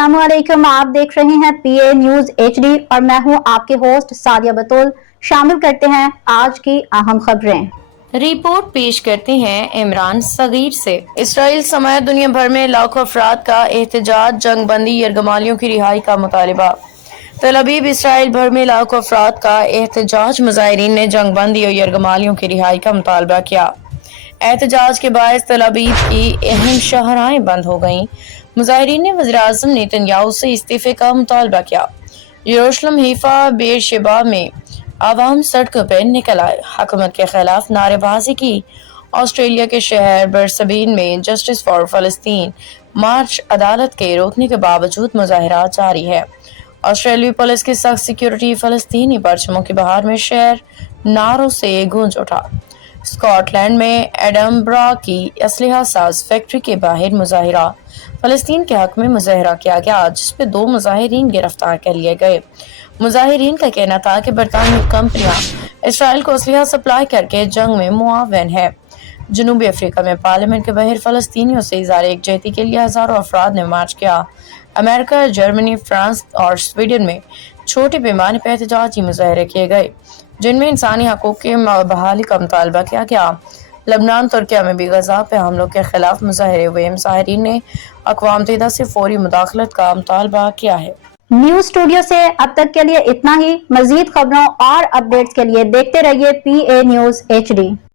अस्सलाम वालेकुम। आप देख रहे हैं PA न्यूज HD और मैं हूं आपके होस्ट सादिया बतूल। शामिल करते हैं आज की अहम खबरें। रिपोर्ट पेश करते हैं इमरान सगीर से। इसराइल समेत दुनिया भर में लाखों अफराद का एहतजाज, जंग बंदी यरगमालियों की रिहाई का मुतालबा। तल अबीब इसराइल भर में लाखों अफराद का एहतजाज, मुजाहिरीन ने जंग बंदी और यरगमालियों की रिहाई का मुतालबा किया। एहतजाज के बायस तल अबीब की अहम शाहराहें बंद हो गईं। मुजाहिरीन ने वज़ीर-ए-आज़म नेतन्याहू से इस्तीफे का मुतालबा किया। यरूशलेम, हीफा, बेरशेबा में आवाम सड़कों पर निकल आए, हुकूमत के खिलाफ नारेबाजी की। ऑस्ट्रेलिया के शहर बरसबीन में जस्टिस फॉर फलस्तीन मार्च अदालत के रोकने के बावजूद मुजाहरात जारी है। ऑस्ट्रेलियाई पुलिस की सख्त सिक्योरिटी फलस्तीनी परचमों की बहार में शहर नारों से गूंज उठा। स्कॉटलैंड में एडनबरा की असलहा साज फैक्ट्री के बाहर मुजाहिरा। फलस्तीन के हक में मुजाहिरा किया गया, जिसपे 2 मुजाहिरीन गिरफ्तार कर लिए गए। मुजाहिरीन का कहना था कि बरतानवी कंपनियां इसराइल को असलहा सप्लाई करके जंग में मुआवन है। जनूबी अफ्रीका में पार्लियामेंट के बाहर फलस्तीनियों से इज़हार यकजहती के लिए हजारों अफराद ने मार्च किया। अमेरिका, जर्मनी, फ्रांस और स्वीडन में छोटे पैमाने पर एहतजाजी मुजाहरे किए गए, जिनमें इंसानी हकूक की बहाली का मुतालबा किया गया। लबनान, तुर्किया में भी गजा पे हमलों के खिलाफ मुजाहरे हुए। मुजाहिरीन ने अक़वाम मुत्तहिदा से फौरी मुदाखलत का मुतालबा किया है। न्यूज स्टूडियो से अब तक के लिए इतना ही। मजीद खबरों और अपडेट्स के लिए देखते रहिए PA न्यूज HD।